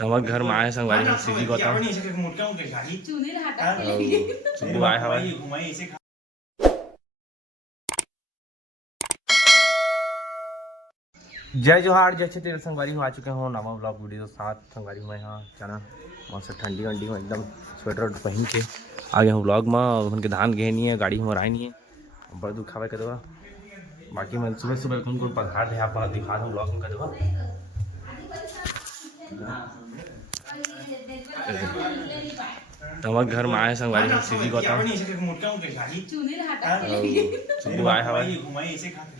हमारे घर में आए संगवारी हम सीधी गौतम सुबह आए हवा। जय जोहार जय छे तेरे संगवारी हूँ आ चुके हो नवा ब्लॉग वीडियो साथ संगवारी हूँ यहाँ जाना मौसम ठंडी वंडी में एकदम स्वेटर पहन के आ गया हूँ ब्लॉग में। उनके धान गए नहीं है गाड़ी हमारा नहीं है बड़ दुखावे कर देवा। बाकी मैं सुबह सुबह कौन कौन पधार दे आप दिखा दूँ ब्लॉग में कर देवा। हमारे घर में आए संगवारी हम सीधी गौतम सुबह आए हवा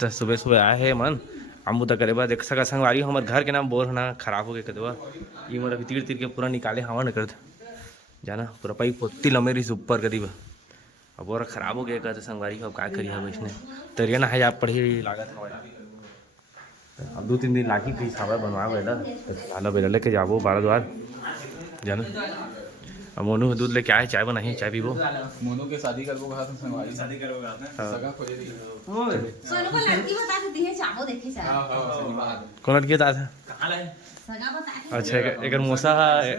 तो सुबह सुबह आए है मन अमू तक करे देख सका संगवारी हमारे घर के नाम बोर होना खराब हो गए कदवा ये मोला भी तीर तीर के पूरा निकाले हवा न कर जाना पूरा पाई पोती लमेरी से ऊपर करीब अब बोरा खराब हो गया कहते संगवारी अब क्या करिए अब इसने तरिया ना है आप पढ़ी लागत अब 2-3 दिन लागी कहीं सावर बनवा बेला लाला बेला लेके जाबो 12 द्वार जाना। अब मोनू दूध लेके आए चाय बनाई चाय पीबो मोनू के शादी करबो कहा तुम संगवारी शादी करोगे आपने सगा खोजे रही सोनू को लड़की बता देती है चाबो देखे चाहे हां सही बात कौन लड़की था कहां लाए सगा बता दे। अच्छा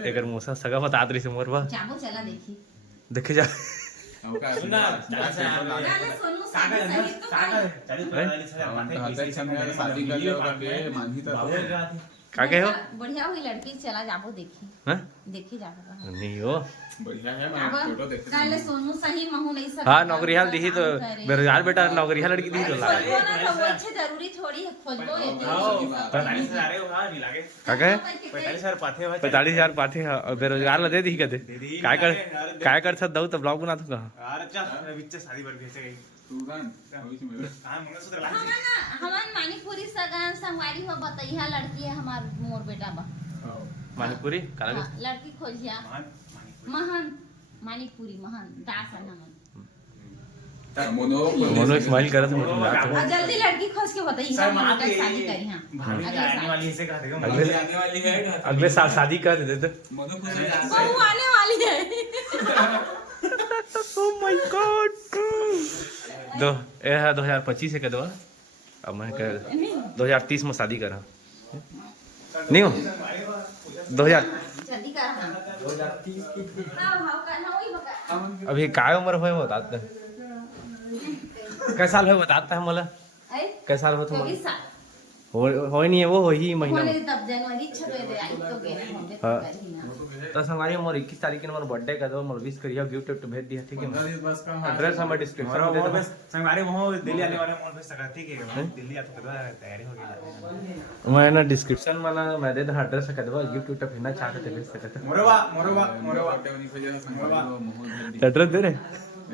एकर मोसा सगा बता रही से मोर बा चाबो चला देखी देखे जा सुना सोनू सही तो शादी कर लियोगा के मानही तो का कहे हो बढ़िया हुई लड़की चला जाबो देखी हां देखी जाबो नहीं हो बढ़िया है मैंने फोटो देखते काले सोनू सही महू नहीं सब हाँ नौकरी हाल दी तो बेरोजगार बेटा नौकरी हाल लड़की दी तो लागे खोजबो ना तो वो अच्छे जरूरी थोड़ी है खोजबो ये का कहे 45,000 पाथे और बेरोजगार ला दे दी कहते काय कर सकता हूं तो ब्लॉग बना दूंगा हमार मानिकपुरी सगान संगवारी हो बताइया लड़की है हमार मोर बेटा बा मानिकपुरी काला लड़की खोजिया महान मानिकपुरी महान दास है हमन मोनो स्माइल करत है मुझे याद है जल्दी लड़की खोज के बताइए हम बेटा शादी करी हां आने वाली है से कहा देगा आने वाली है अगले साल शादी कर देते मोनू खुश बहू आने वाली है। ओह माय गॉड 2025 से कर दो अब मैं कर 2030 में शादी करा नहीं हो 2000 जल्दी कर हां 2030 की ना भाव का ना वही बता अभी काय उम्र होए बताते कै साल होए बताता है मला कै साल हो तुम 24 साल हो नहीं है वो हो ही महीना होने तब जनवरी 6 दे आई तो गए होंगे तो करी ना तो संगवारी मोर 21 तारीख के मोर बर्थडे का दो मोर विश करियो गिफ्ट गिफ्ट भेज दिया ठीक है एड्रेस हमारे डिस्क्रिप्शन में दे दो संगवारी वहां दिल्ली आने वाले मोर पे सका ठीक है दिल्ली आप करवा तैयारी हो गई मैं ना डिस्क्रिप्शन में ना मैं दे दो एड्रेस का दो गिफ्ट गिफ्ट भेजना चाहते थे भेज सकते मोरवा एड्रेस दे रहे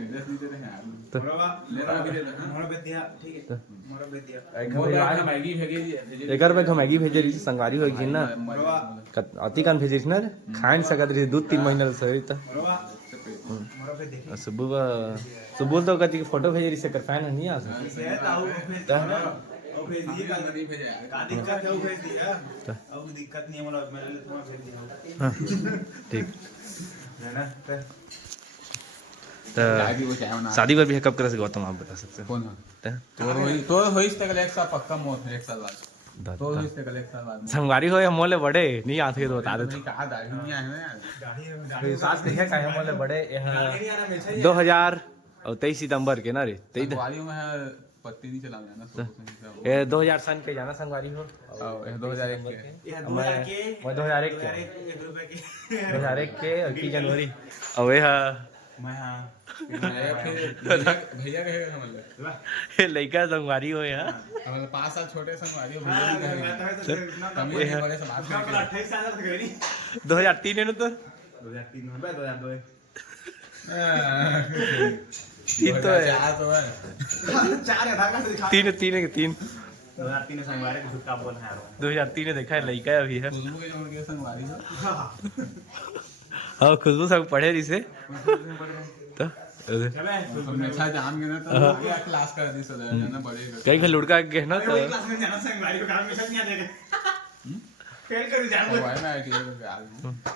एड्रेस नहीं दे रहे यार तो ले रहा अभी दे दो मोर बेदिया ठीक है मोर बेदिया मैगी भेजी एकर में मैगी भेजे रही संगवारी हो गई ना अति कान भेजे ना खाए नहीं सकत रही 2-3 महीना सही तो सुबह तो कति फोटो भेजे रही से कर फैन नहीं आ सकता दिक्कत नहीं है ठीक तो शादी पर भी कब कर सके गौतम आप बता सकते हो कौन है तो होइस तक एक साल पक्का मोट एक साल बाद तो होइस तक एक साल बाद संगवारी हो या मोले बड़े नहीं आ सके तो बता दे कहा दाढ़ी नहीं आए ना यार सास कहिए का है मोले बड़े यहाँ 2023 सितंबर के ना रे संगवारी में पत्ती नहीं चला जाना ये 2000 सन के जाना संगवारी हो 2001 के 21 जनवरी और ये मैं हां भैया कहेगा मतलब ये लड़का संगवारी हो यार हमारे 5 साल छोटे संगवारी हो भैया नहीं कहेगा बड़े समाज में 28 साल तक गई 2003 है ना तो 2003 में 2002 तीन तो है चार है था तीन 2003 में संगवारी झूठा बोल है 2003 में देखा है लड़का अभी है खुशबू के जोड़ के संगवारी हाँ खुशबू सब पढ़े रही से तो अच्छा जान गए ना तो क्या क्लास कर दी सदा ना बड़े कई का लुड़का के ना तो क्लास में जाना संगवारी को काम में सब नहीं आते फेल कर जान वो भाई मैं कि यार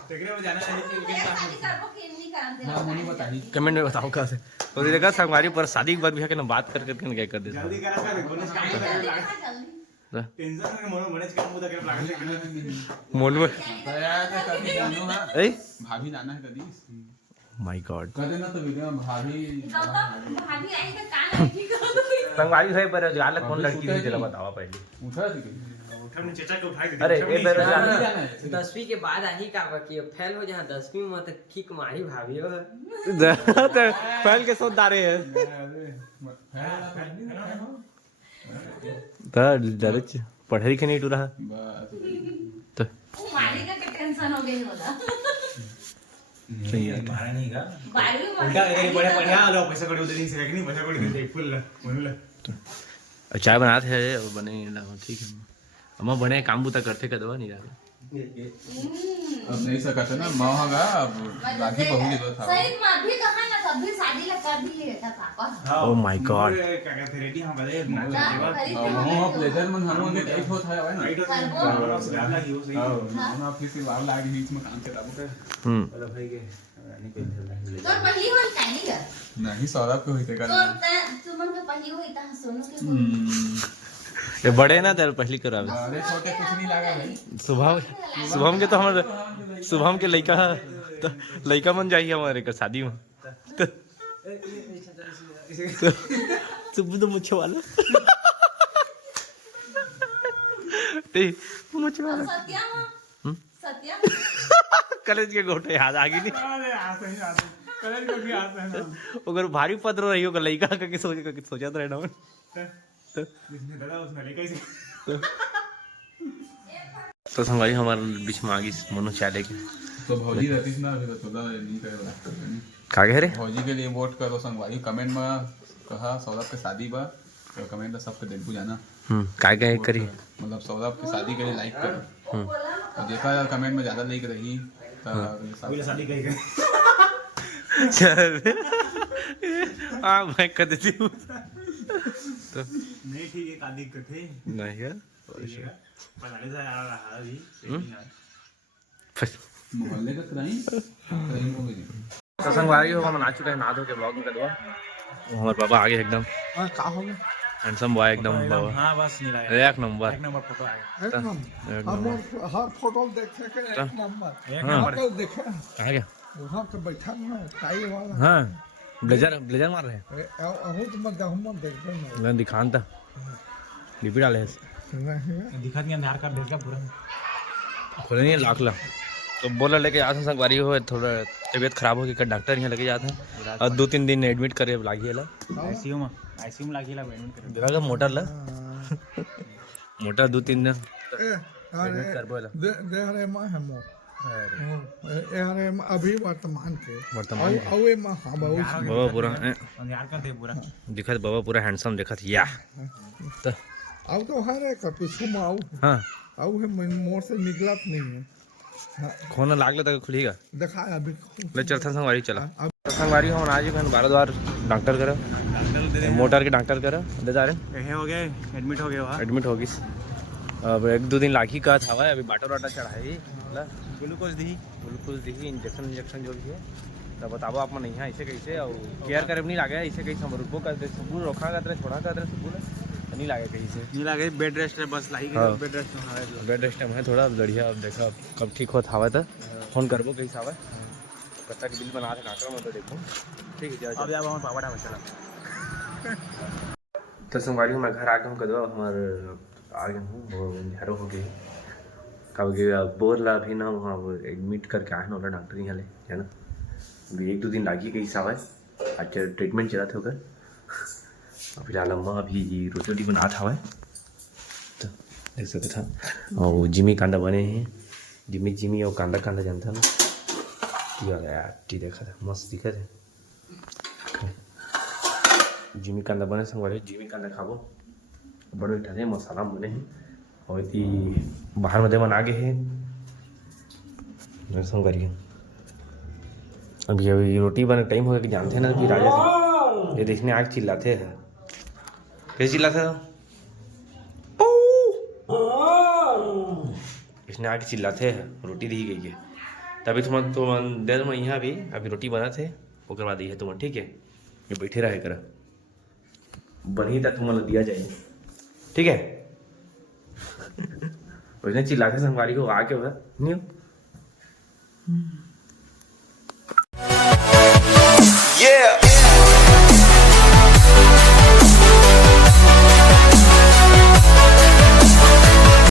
देखने में जाना है कि क्लास में करबो के नहीं कराते हां मुनी बताई कमेंट में बताओ कैसे और देखा संगवारी पर शादी के बाद भी है कि ना बात कर करके क्या कर देते जल्दी करा कर बोनस काम कर जल्दी टेन्शन के म्हणून म्हणायचं काम होता केला लागले मोनवर कधी जाणू हा ए भाभी जाना है कधी माय गॉड कधी ना तो व्हिडिओ भाभी भाभी आई का कान ठीक हो संगवारी है पर गाल कौन लड़की थी तेरा बतावा पहले उठा थी हमने चचा को उठाई अरे ए बेरा जाना है 10वीं के बाद आही का कि फेल हो जहाँ 10वीं में तो ठीक मारी भाभी हो पहल के सोदारे है डर पढ़े लिखे नहीं टूरा बस तो वो मारी का टेंशन हो गई होला सही है मारा नहीं का बारवी उल्टा ये बड़े बढ़िया आलो पैसा कड़ी उधर नहीं से नहीं पैसा कड़ी दे फुल म्हणून चाय बनाते हैं और बने ठीक है अम्मा बने काम बुता करते कदवा नहीं रहा अब नहीं सकता था ना महंगा अब बाकी बहु के था सही में अभी कहां ना कभी शादी ला कर दी है था का Oh my God. क्या कहते रेडी हम बड़े महंगा प्लेजर मन हम ने टाइट होता है ना राइट हो से लगी हो सही हम ऑफिस से बाहर लागे बीच में काम करता है मतलब भाई के नहीं कोई तो पहली होई कानी का नहीं सौरभ को होते तो कर तुमन के पहली होई ता सोनू के ये बड़े ना तेरे पहली करावे अरे छोटे कुछ नहीं लगा भाई शुभम के तो हमारे शुभम के लड़का तो लड़का मन जाइए हमारे का शादी में तो सुबह तो मुझे वाला ते मुझे वाला सत्या कॉलेज के गोटे याद आ गई नहीं अरे आते ही आते कलर को भी आते हैं ना अगर भारी पत्र रही होगा लड़का का सोचा तो रहना तो जिसने दादा उसने लेके से तो संगवारी हमारे बीच में आ गई मनो चाले की तो भौजी रहती ना अभी तो थोड़ा नहीं करे बात करनी का कह रे भौजी के लिए वोट करो संगवारी कमेंट में कहा सौरभ के शादी बा तो कमेंट में सबके देखू जाना काय काय करी मतलब सौरभ की शादी के लिए लाइक करो और देखा यार कमेंट में ज्यादा लाइक रही तो पहले शादी कही गई चल हाँ मैं कर देती हूँ तो नहीं ठीक है शादी करते नहीं है पता जा रहा है अभी मोहल्ले का कराई हो गई तो संगवारी हो हम आ चुके हैं नादो के ब्लॉग में कदवा हमारे बाबा आगे एकदम का हो गया हैंडसम बॉय एकदम बाबा हां बस नहीं लगा एक नंबर फोटो आएगा हर फोटो देखे के एक नंबर एक नंबर तो देखे कहाँ गया वहाँ के बैठा ना टाई वाला हाँ ब्लेजर मार रहे हैं अहू तो मत हम मत देख रहे मैं दिखान था डीपी डाले हैं हैं दिखा दिया आधार कार्ड देगा पूरा खोले नहीं लाख ला तो बोला लेके आते हैं संगवारी हो थोड़ा तबीयत खराब हो गई डॉक्टर यहाँ लेके जाते हैं और 2-3 दिन एडमिट करे लागी ला आईसीयू में लागी ला एडमिट कर देखा मोटर ला मोटर 2-3 दिन अरे करबो ला दे रे मां हम अरे अभी वर्तमान के वर्तमान अवे मां हम बाबा पूरा यार कर दे पूरा दिखत बाबा पूरा हैंडसम दिखत या तो अब तो हर एक पीछू में आऊ हाँ आऊ है मोर से निकलत नहीं है खोन लागले तक खुलेगा देखा अभी ले चलता संगवारी चला संगवारी हम आज ही बारद्वार डॉक्टर करा मोटर के डॉक्टर करा दे जा रहे कहे हो गए एडमिट हो गए वहां एडमिट होगी अब 1-2 दिन लाखी का था अभी बाटर वाटर चढ़ाई ग्लूकोज दी इंजेक्शन जो भी है तो बताओ आप मन यहाँ ऐसे कैसे और केयर करे नहीं लागे ऐसे कैसे हम रुको करते सुबह रोका करते छोड़ा करते सुबह नहीं लागे कहीं से नहीं लगे बेड रेस्ट है बस लाई हाँ। बेड रेस्ट में बेड रेस्ट है थोड़ा बढ़िया अब देखा कब ठीक होता हवा तो फोन करबो कैसे आवे बच्चा के बिल बना के नाकर में तो देखो ठीक है अब यार हम पापा ढाबा चला तो संगवारी मैं घर आ गया हूँ कदवा हमारे आ गया हूँ झारो हो गई कब गया बोर ला भी ना वहाँ एडमिट करके आए ना वाला डॉक्टर यहाँ ले है ना अभी 1-2 दिन लागी कैसे आवे आज ट्रीटमेंट चला था होकर फिलहाल अम्मा अभी रोटी रोटी बना था तो देख सकते था और जिमी कांदा बने हैं जिमी और कांदा जानता ना यार टी देखा था मस्त दिखा था जिमी कांदा बने संगवारी जिमी कांदा खाबो बड़े ठाने मसाला बने हैं और इतनी बाहर में देवन आगे है संगवारी अभी रोटी बने टाइम हो गया कि जानते हैं ना कि राजा ये देखने आग चिल्लाते हैं कैसे चिल्लाता इसने आके चिल्लाते हैं रोटी दी गई है तभी तुम देर में यहाँ भी अभी रोटी बना थे ओकर बाद है तुम ठीक है ये बैठे रहे कर बनी तक तुम दिया जाए ठीक है उसने चिल्लाते संगवारी को आके वह नहीं